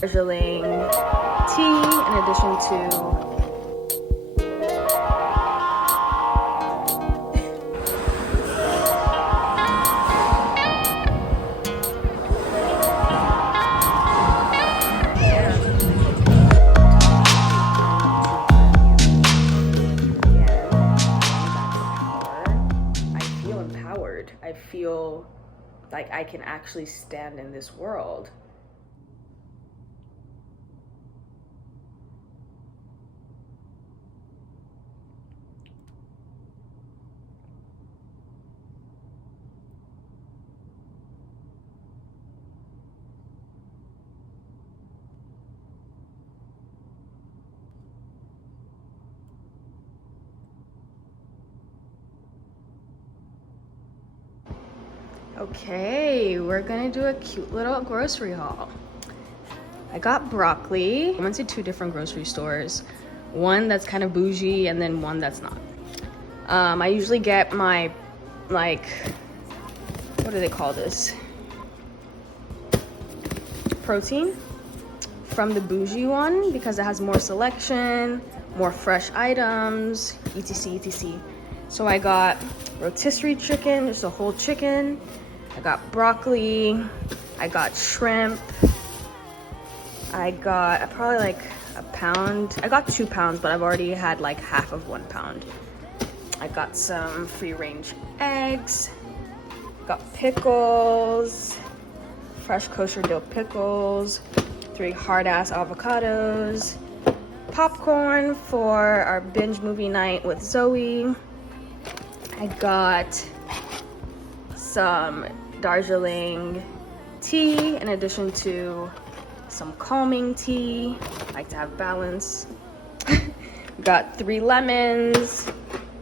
Darjeeling tea in addition to I feel like I can actually stand in this world. Okay, we're gonna do a cute little grocery haul. I got broccoli. I went to 2 different grocery stores. One that's kind of bougie and then one that's not. I usually get my, like, what do they call this? Protein from the bougie one because it has more selection, more fresh items, etc, etc. So I got rotisserie chicken, just a whole chicken. I got broccoli, I got shrimp, I got probably like a pound. I got 2 pounds, but I've already had like half of 1 pound. I got some free-range eggs, got pickles, fresh kosher dill pickles, 3 hard-ass avocados, popcorn for our binge movie night with Zoe. I got some Darjeeling tea in addition to some calming tea. I like to have balance. Got 3 lemons.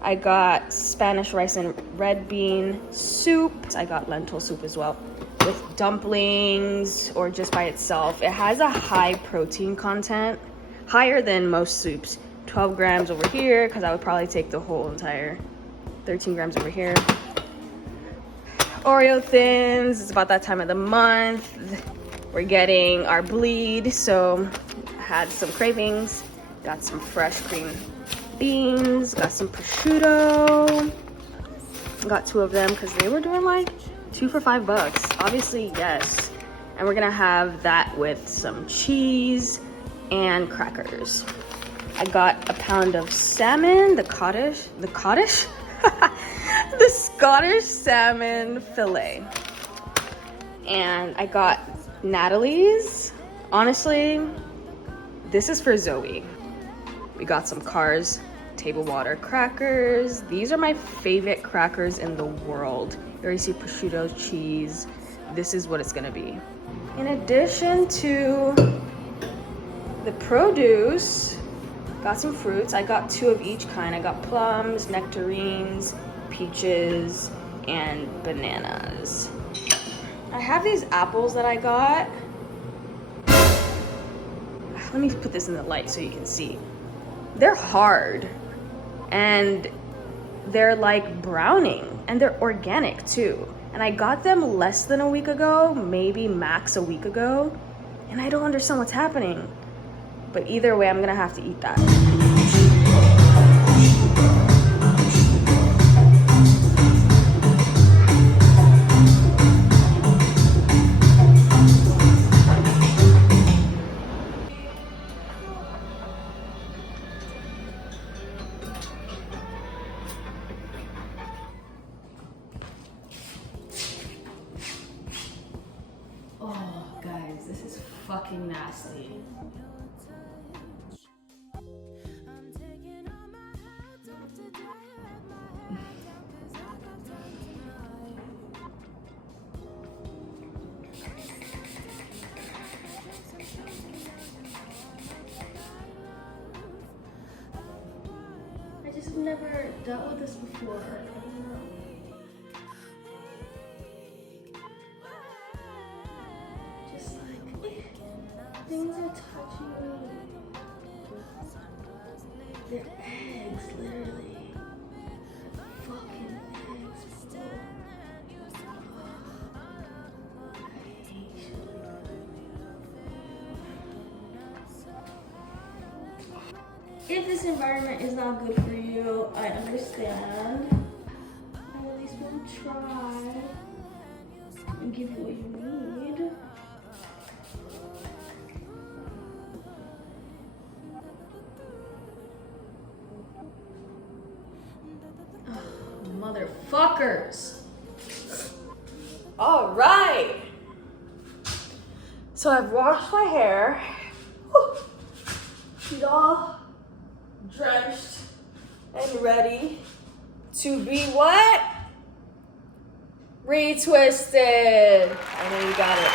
I got Spanish rice and red bean soup. I got lentil soup as well with dumplings or just by itself. It has a high protein content, higher than most soups. 12 grams over here because I would probably take the whole entire 13 grams over here. Oreo thins, it's about that time of the month. We're getting our bleed, so I had some cravings. Got some fresh green beans, got some prosciutto. Got 2 of them because they were doing like 2 for $5. Obviously, yes. And we're gonna have that with some cheese and crackers. I got a pound of salmon, the Scottish salmon fillet. And I got Natalie's. Honestly, this is for Zoe. We got some Cars table water crackers. These are my favorite crackers in the world. You already see prosciutto, cheese. This is what it's gonna be. In addition to the produce, got some fruits. I got 2 of each kind. I got plums, nectarines, peaches, and bananas. I have these apples that I got. Let me put this in the light so you can see. They're hard and they're like browning and they're organic too. And I got them less than a week ago, maybe max a week ago. And I don't understand what's happening. But either way, I'm gonna have to eat that. Oh, guys, this is fucking nasty. I just never dealt with this before. Just like things are touching me. They're eggs, literally. Fucking eggs, bro. I hate shit like that. If this environment is not good for you, I understand. I at least want to try and give you what you need. Motherfuckers. All right. So I've washed my hair. She's all drenched and ready to be what? Retwisted. I know you got it.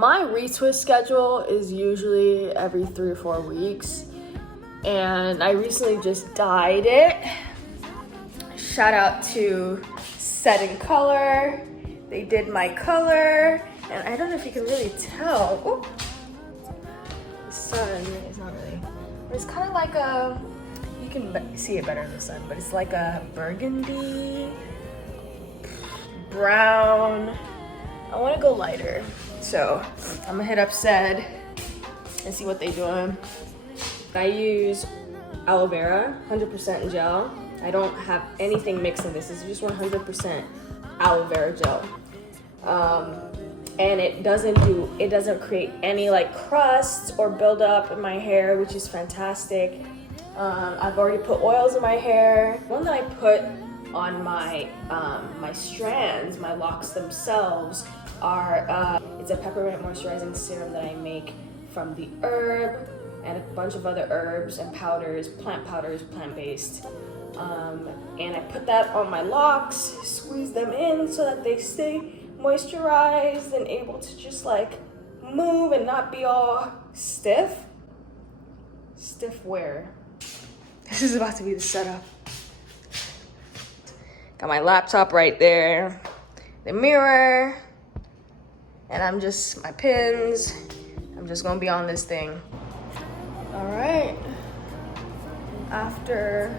My retwist schedule is usually every 3 or 4 weeks, and I recently just dyed it. Shout out to Set in Color. They did my color, and I don't know if you can really tell. Ooh. The sun is not really. It's kind of like a. You can see it better in the sun, but it's like a burgundy, brown. I want to go lighter, so I'm gonna hit up Sed and see what they doing. I use aloe vera, 100% gel. I don't have anything mixed in this. It's just 100% aloe vera gel. And it doesn't create any like crusts or buildup in my hair, which is fantastic. I've already put oils in my hair. One that I put on my my strands, my locks themselves, are it's a peppermint moisturizing serum that I make from the herb and a bunch of other herbs and powders, plant-based. And I put that on my locks, squeeze them in so that they stay moisturized and able to just like move and not be all stiff. Stiff where? This is about to be the setup. Got my laptop right there, the mirror, and my pins. I'm just gonna be on this thing. All right, after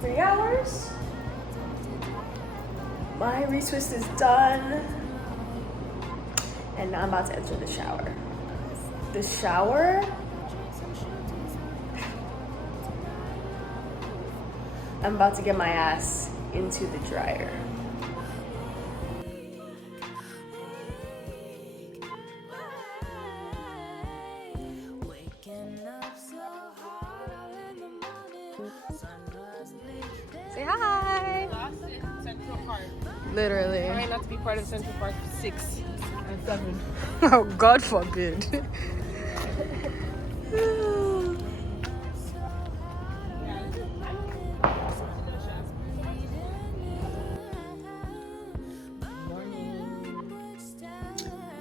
3 hours, my retwist is done, and now I'm about to enter the shower. The shower? I'm about to get my ass into the dryer. Say hi. Central Park. Literally. Try not to be part of Central Park 6 and 7. Oh, God forbid.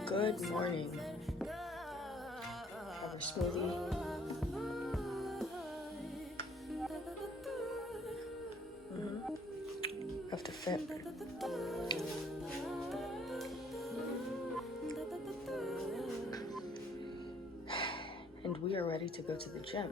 Good morning. Have our smoothie. Have to fit. And we are ready to go to the gym.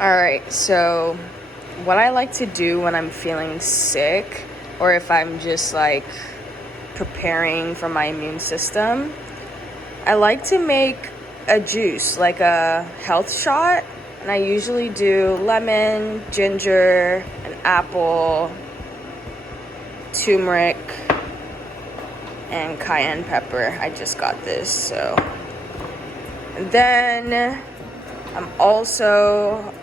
All right, so what I like to do when I'm feeling sick, or if I'm just like preparing for my immune system, I like to make a juice, like a health shot. And I usually do lemon, ginger, an apple, turmeric, and cayenne pepper. I just got this, so. And then I'm also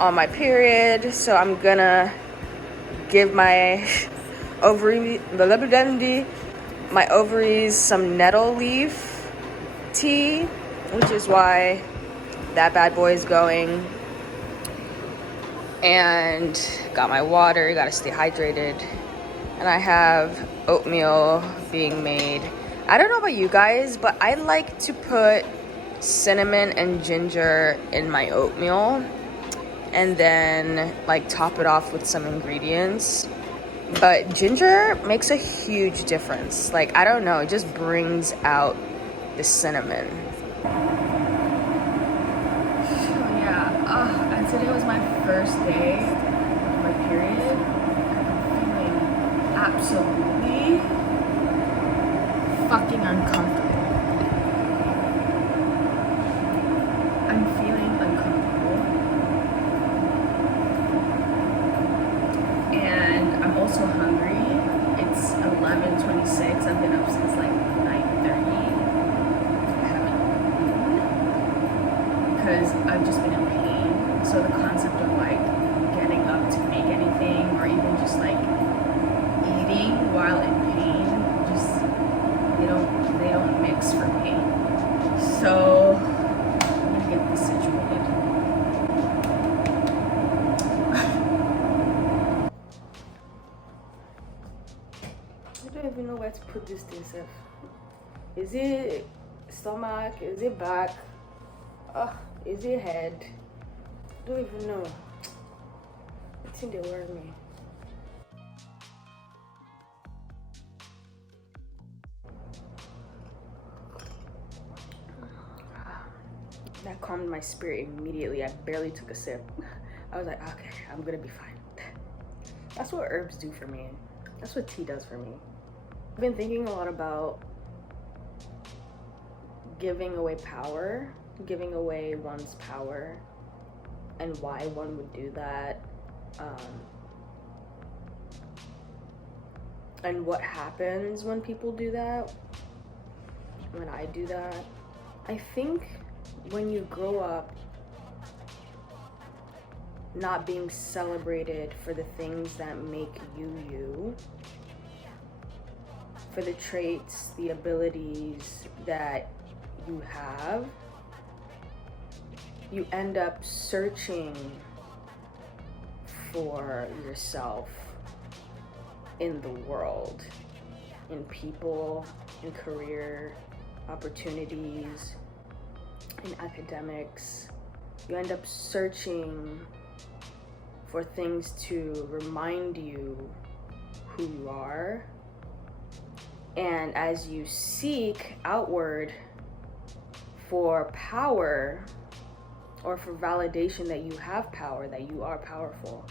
on my period, so I'm gonna give my ovaries some nettle leaf tea, which is why that bad boy is going. And got my water, gotta stay hydrated. And I have oatmeal being made. I don't know about you guys, but I like to put cinnamon and ginger in my oatmeal and then like top it off with some ingredients. But ginger makes a huge difference. Like, I don't know, it just brings out the cinnamon. Yeah, and today was my first day of my period. I'm feeling absolutely fucking uncomfortable. I'm feeling uncomfortable. And I'm also hungry. It's 11:26. I've been up since like 9:30. I haven't eaten because I've just been in pain. So the concept of like getting up to make anything or even just like eating while in pain, just they don't mix for me. So I'm gonna get this situated. I don't even know where to put this thing, Seth. Is it stomach? Is it back? Is it head? I don't even know. I think they worry me. That calmed my spirit immediately. I barely took a sip. I was like, okay, I'm gonna be fine. That's what herbs do for me. That's what tea does for me. I've been thinking a lot about giving away power, giving away one's power, and why one would do that, and what happens when people do that, when I do that. I think when you grow up not being celebrated for the things that make you you, for the traits, the abilities that you have, you end up searching for yourself in the world, in people, in career opportunities, in academics. You end up searching for things to remind you who you are. And as you seek outward for power or for validation that you have power, that you are powerful,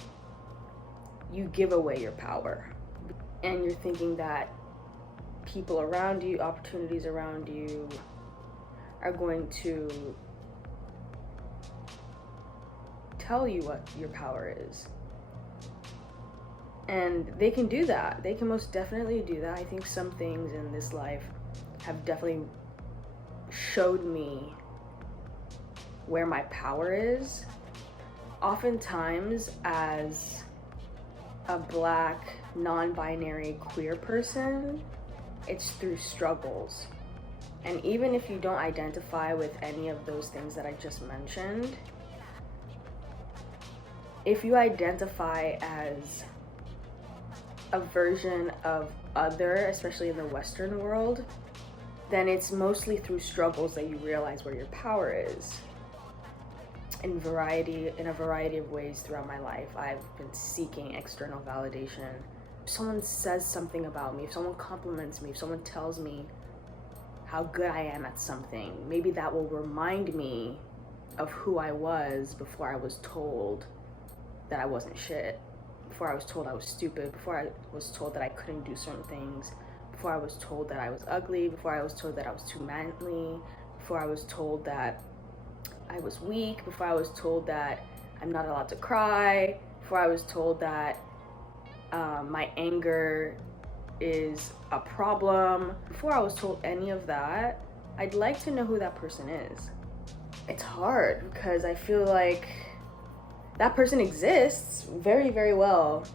you give away your power. And you're thinking that people around you, opportunities around you are going to tell you what your power is. And they can do that. They can most definitely do that. I think some things in this life have definitely showed me where my power is. Oftentimes, as a Black, non-binary, queer person, it's through struggles. And even if you don't identify with any of those things that I just mentioned, if you identify as a version of other, especially in the Western world, then it's mostly through struggles that you realize where your power is. In a variety of ways throughout my life, I've been seeking external validation. If someone says something about me, if someone compliments me, if someone tells me how good I am at something, maybe that will remind me of who I was before I was told that I wasn't shit, before I was told I was stupid, before I was told that I couldn't do certain things, before I was told that I was ugly, before I was told that I was too manly, before I was told that I was weak, before I was told that I'm not allowed to cry, before I was told that my anger is a problem. Before I was told any of that, I'd like to know who that person is. It's hard because I feel like that person exists very, very well.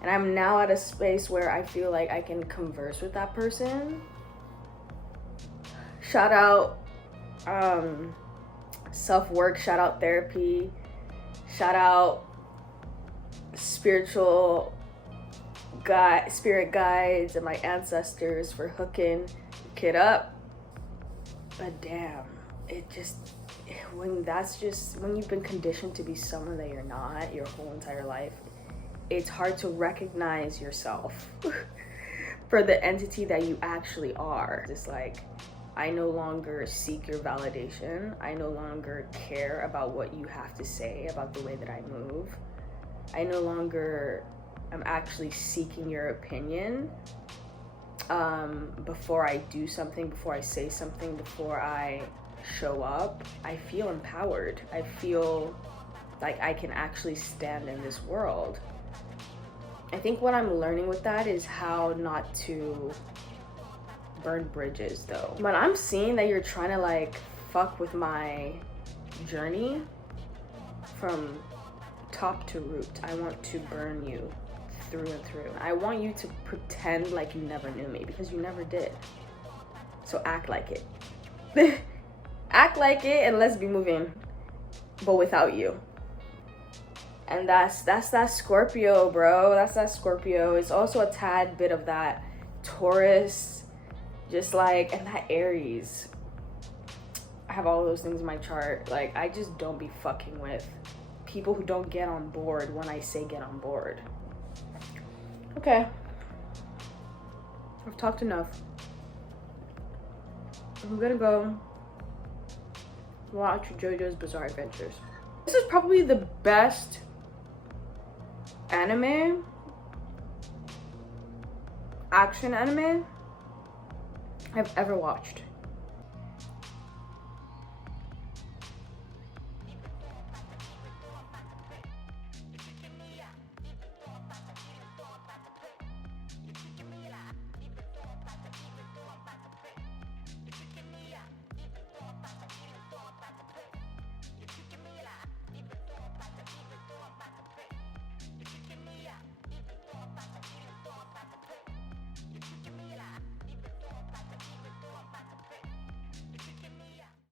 And I'm now at a space where I feel like I can converse with that person. Shout out self-work, shout out therapy, shout out spiritual spirit guides and my ancestors for hooking the kid up. But damn, when you've been conditioned to be someone that you're not your whole entire life, it's hard to recognize yourself for the entity that you actually are. It's like, I no longer seek your validation. I no longer care about what you have to say about the way that I move. I no longer am actually seeking your opinion before I do something, before I say something, before I show up. I feel empowered. I feel like I can actually stand in this world. I think what I'm learning with that is how not to burn bridges though. When I'm seeing that you're trying to like fuck with my journey from top to root, I want to burn you through and through. I want you to pretend like you never knew me, because you never did. So act like it. Act like it, and let's be moving, but without you. And that's that Scorpio, bro. That's that Scorpio. It's also a tad bit of that Taurus, just like, and that Aries. I have all those things in my chart. Like, I just don't be fucking with people who don't get on board when I say get on board. Okay, I've talked enough. I'm gonna go watch JoJo's Bizarre Adventures. This is probably the best action anime I've ever watched.